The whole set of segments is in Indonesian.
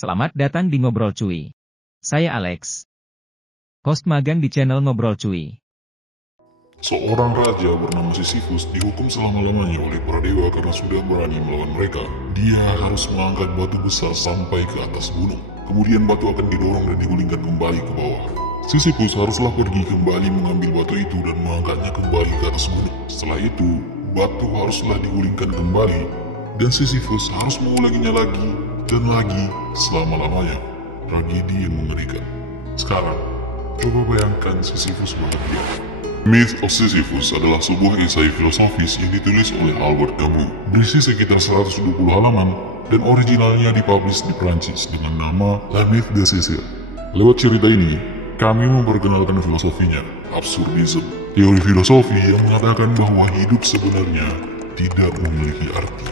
Selamat datang di Ngobrol Cuy. Saya Alex, host magang di channel Ngobrol Cuy. Seorang raja bernama Sisyphus dihukum selama-lamanya oleh para dewa karena sudah berani melawan mereka. Dia harus mengangkat batu besar sampai ke atas gunung. Kemudian batu akan didorong dan digulingkan kembali ke bawah. Sisyphus haruslah pergi kembali mengambil batu itu dan mengangkatnya kembali ke atas gunung. Setelah itu, batu haruslah digulingkan kembali dan Sisyphus harus mengulanginya lagi dan lagi selama-lamanya. Tragedi yang mengerikan. Sekarang, coba bayangkan Sisyphus bahagia. Myth of Sisyphus adalah sebuah esai filosofis yang ditulis oleh Albert Camus. Berisi sekitar 120 halaman dan originalnya dipublish di Prancis dengan nama La Mythe de Sisyphe. Lewat cerita ini, kami memperkenalkan filosofinya, absurdism. Teori filosofi yang mengatakan bahwa hidup sebenarnya tidak memiliki arti.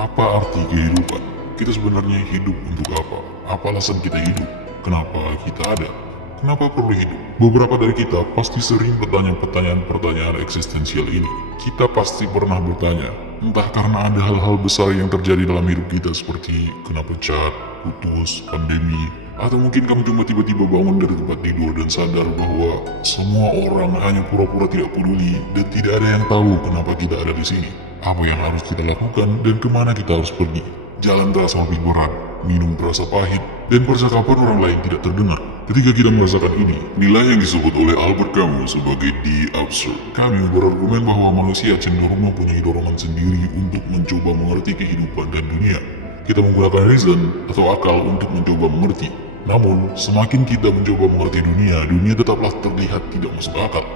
Apa arti kehidupan? Kita sebenarnya hidup untuk apa? Apa alasan kita hidup? Kenapa kita ada? Kenapa perlu hidup? Beberapa dari kita pasti sering bertanya pertanyaan eksistensial ini. Kita pasti pernah bertanya, entah karena ada hal-hal besar yang terjadi dalam hidup kita seperti kena pecat, putus, pandemi, atau mungkin kamu cuma tiba-tiba bangun dari tempat tidur dan sadar bahwa semua orang hanya pura-pura tidak peduli dan tidak ada yang tahu kenapa kita ada di sini. Apa yang harus kita lakukan dan kemana kita harus pergi. Jalan terasa lebih berat, minum terasa pahit, dan percakapan orang lain tidak terdengar. Ketika kita merasakan ini, nilai yang disebut oleh Albert Camus sebagai the absurd. Kami berargumen bahwa manusia cenderung mempunyai dorongan sendiri untuk mencoba mengerti kehidupan dan dunia. Kita menggunakan reason atau akal untuk mencoba mengerti. Namun, semakin kita mencoba mengerti dunia, dunia tetaplah terlihat tidak masuk akal.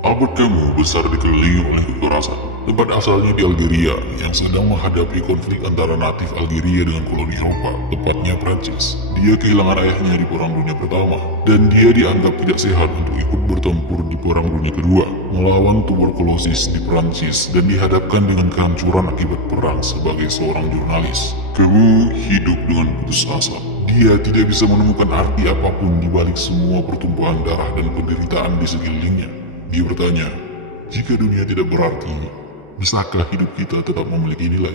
Albert Camus besar dikelilingi oleh kekerasan. Tempat asalnya di Algeria yang sedang menghadapi konflik antara natif Algeria dengan koloni Eropa, tepatnya Prancis. Dia kehilangan ayahnya di Perang Dunia Pertama, dan dia dianggap tidak sehat untuk ikut bertempur di Perang Dunia Kedua, melawan tuberkulosis di Prancis dan dihadapkan dengan kehancuran akibat perang sebagai seorang jurnalis. Camus hidup dengan putus asa. Dia tidak bisa menemukan arti apapun di balik semua pertumpahan darah dan penderitaan di sekelilingnya. Dia bertanya, jika dunia tidak berarti, bisakah hidup kita tetap memiliki nilai?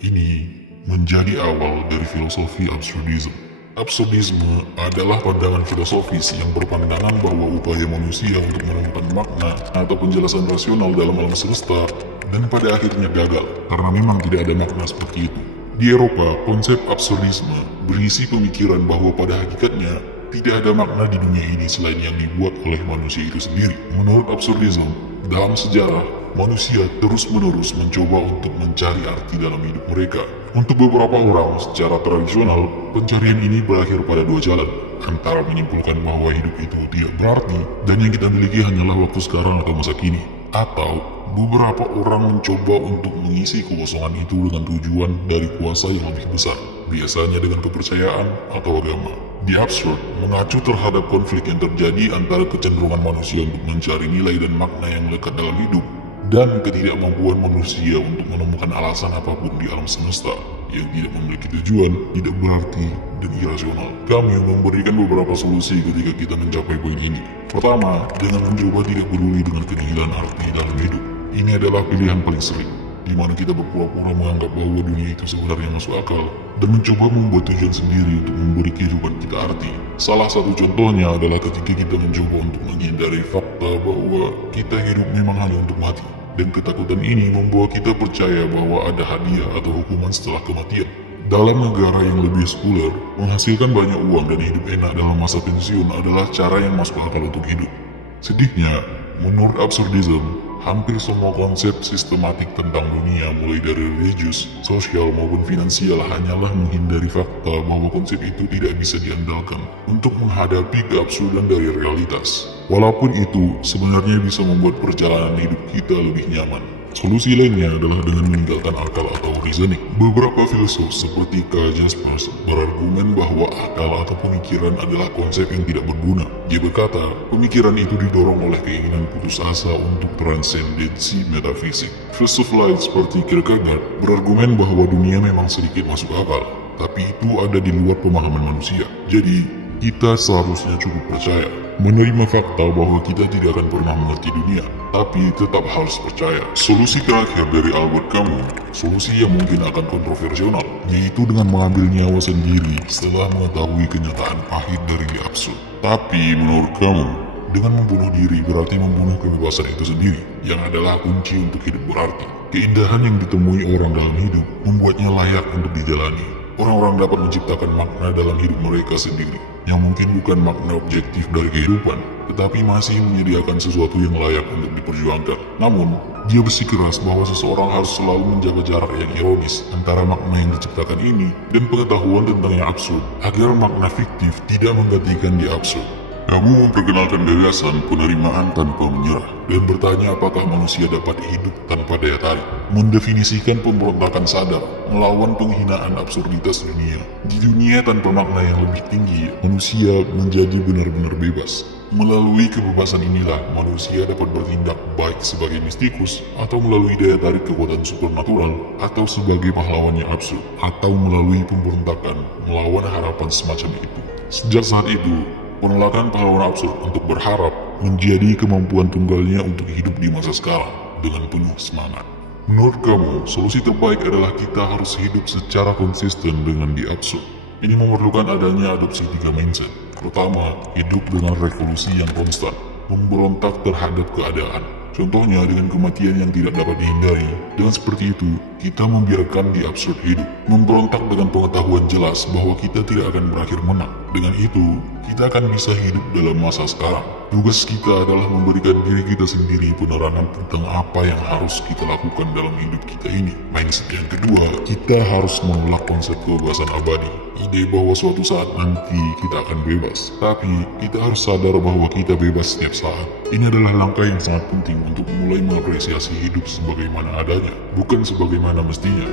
Ini menjadi awal dari filosofi absurdisme. Absurdisme adalah pandangan filosofis yang berpandangan bahwa upaya manusia untuk menemukan makna atau penjelasan rasional dalam alam semesta dan pada akhirnya gagal karena memang tidak ada makna seperti itu. Di Eropa, konsep absurdisme berisi pemikiran bahwa pada hakikatnya tidak ada makna di dunia ini selain yang dibuat oleh manusia itu sendiri. Menurut absurdisme, dalam sejarah, manusia terus-menerus mencoba untuk mencari arti dalam hidup mereka. Untuk beberapa orang, secara tradisional, pencarian ini berakhir pada dua jalan. Antara menyimpulkan bahwa hidup itu tidak berarti, dan yang kita miliki hanyalah waktu sekarang atau masa kini. Atau, beberapa orang mencoba untuk mengisi kekosongan itu dengan tujuan dari kuasa yang lebih besar. Biasanya dengan kepercayaan atau agama. The Absurd mengacu terhadap konflik yang terjadi antara kecenderungan manusia untuk mencari nilai dan makna yang melekat dalam hidup dan ketidakmampuan manusia untuk menemukan alasan apapun di alam semesta yang tidak memiliki tujuan, tidak berarti, dan irasional. Kami memberikan beberapa solusi ketika kita mencapai poin ini. Pertama, dengan mencoba tidak peduli dengan kenihilan arti dalam hidup. Ini adalah pilihan paling sering, di mana kita berpura-pura menganggap bahwa dunia itu sebenarnya masuk akal dan mencoba membuat tujuan sendiri untuk memberi kehidupan kita arti. Salah satu contohnya adalah ketika kita mencoba untuk menghindari fakta bahwa kita hidup memang hanya untuk mati, dan ketakutan ini membawa kita percaya bahwa ada hadiah atau hukuman setelah kematian. Dalam negara yang lebih sekuler, menghasilkan banyak uang dan hidup enak dalam masa pensiun adalah cara yang masuk akal untuk hidup. Sedihnya, menurut absurdism, hampir semua konsep sistematik tentang dunia mulai dari religius, sosial maupun finansial hanyalah menghindari fakta bahwa konsep itu tidak bisa diandalkan untuk menghadapi keabsurdan dari realitas. Walaupun itu sebenarnya bisa membuat perjalanan hidup kita lebih nyaman. Solusi lainnya adalah dengan meninggalkan akal atau reasoning. Beberapa filsuf seperti Karl Jaspers berargumen bahwa akal atau pemikiran adalah konsep yang tidak berguna. Dia berkata, pemikiran itu didorong oleh keinginan putus asa untuk transendensi metafisik. Filsuf lain seperti Kierkegaard berargumen bahwa dunia memang sedikit masuk akal, tapi itu ada di luar pemahaman manusia. Jadi, kita seharusnya cukup percaya menerima fakta bahwa kita tidak akan pernah mengerti dunia, tapi tetap harus percaya. Solusi terakhir dari Albert Camus, solusi yang mungkin akan kontroversial, yaitu dengan mengambil nyawa sendiri setelah mengetahui kenyataan pahit dari absurd. Tapi menurut kamu, dengan membunuh diri berarti membunuh kebebasan itu sendiri, yang adalah kunci untuk hidup berarti. Keindahan yang ditemui orang dalam hidup membuatnya layak untuk dijalani. Orang-orang dapat menciptakan makna dalam hidup mereka sendiri, yang mungkin bukan makna objektif dari kehidupan, tetapi masih menyediakan sesuatu yang layak untuk diperjuangkan. Namun, dia bersikeras bahwa seseorang harus selalu menjaga jarak yang ironis antara makna yang diciptakan ini dan pengetahuan tentang yang absurd, agar makna fiktif tidak menggantikan di absurd. Kamu memperkenalkan gagasan penerimaan tanpa menyerah, dan bertanya apakah manusia dapat hidup tanpa daya tarik. Mendefinisikan pemberontakan sadar, melawan penghinaan absurditas dunia. Di dunia tanpa makna yang lebih tinggi, manusia menjadi benar-benar bebas. Melalui kebebasan inilah, manusia dapat bertindak baik sebagai mistikus, atau melalui daya tarik kekuatan supernatural, atau sebagai pahlawan yang absurd, atau melalui pemberontakan, melawan harapan semacam itu. Sejak saat itu, penolakan pahlawan absurd untuk berharap menjadi kemampuan tunggalnya untuk hidup di masa sekarang dengan penuh semangat. Menurut kamu, solusi terbaik adalah kita harus hidup secara konsisten dengan di absurd. Ini memerlukan adanya adopsi 3 mindset. Pertama, hidup dengan revolusi yang konstan, memberontak terhadap keadaan. Contohnya dengan kematian yang tidak dapat dihindari. Dengan seperti itu, kita membiarkan di absurd hidup. Memberontak dengan pengetahuan jelas bahwa kita tidak akan berakhir menang. Dengan itu, kita akan bisa hidup dalam masa sekarang. Tugas kita adalah memberikan diri kita sendiri penerangan tentang apa yang harus kita lakukan dalam hidup kita ini. Mindset yang kedua, kita harus menolak konsep kebebasan abadi. Ide bahwa suatu saat nanti kita akan bebas. Tapi, kita harus sadar bahwa kita bebas setiap saat. Ini adalah langkah yang sangat penting untuk mulai mengapresiasi hidup sebagaimana adanya, bukan sebagaimana mestinya.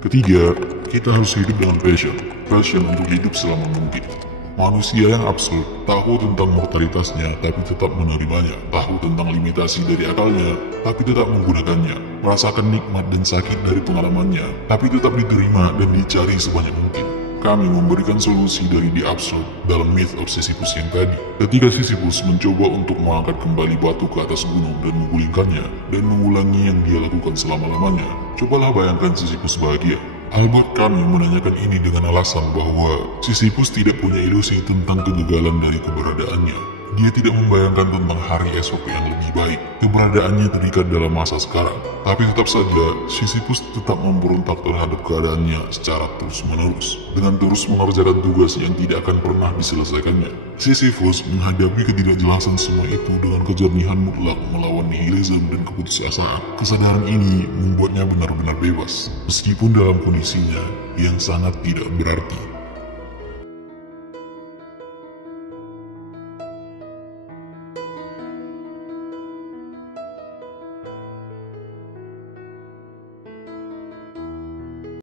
Ketiga, kita harus hidup dengan passion. Passion untuk hidup selama mungkin. Manusia yang absurd, tahu tentang mortalitasnya tapi tetap menerimanya, tahu tentang limitasi dari akalnya tapi tetap menggunakannya, merasakan nikmat dan sakit dari pengalamannya tapi tetap diterima dan dicari sebanyak mungkin. Kami memberikan solusi dari The Absurd dalam myth of Sisyphus yang tadi. Ketika Sisyphus mencoba untuk mengangkat kembali batu ke atas gunung dan menggulingkannya, dan mengulangi yang dia lakukan selama-lamanya, cobalah bayangkan Sisyphus bahagia. Albert Camus menanyakan ini dengan alasan bahwa Sisyphus tidak punya ilusi tentang kegagalan dari keberadaannya. Dia tidak membayangkan tentang hari esok yang lebih baik. Keberadaannya terikat dalam masa sekarang. Tapi tetap saja, Sisyphus tetap memberontak terhadap keadaannya secara terus-menerus, dengan terus mengerjakan tugas yang tidak akan pernah diselesaikannya. Sisyphus menghadapi ketidakjelasan semua itu dengan kejernihan mutlak melawan nihilisme dan keputusasaan. Kesadaran ini membuatnya benar-benar bebas, meskipun dalam kondisinya yang sangat tidak berarti.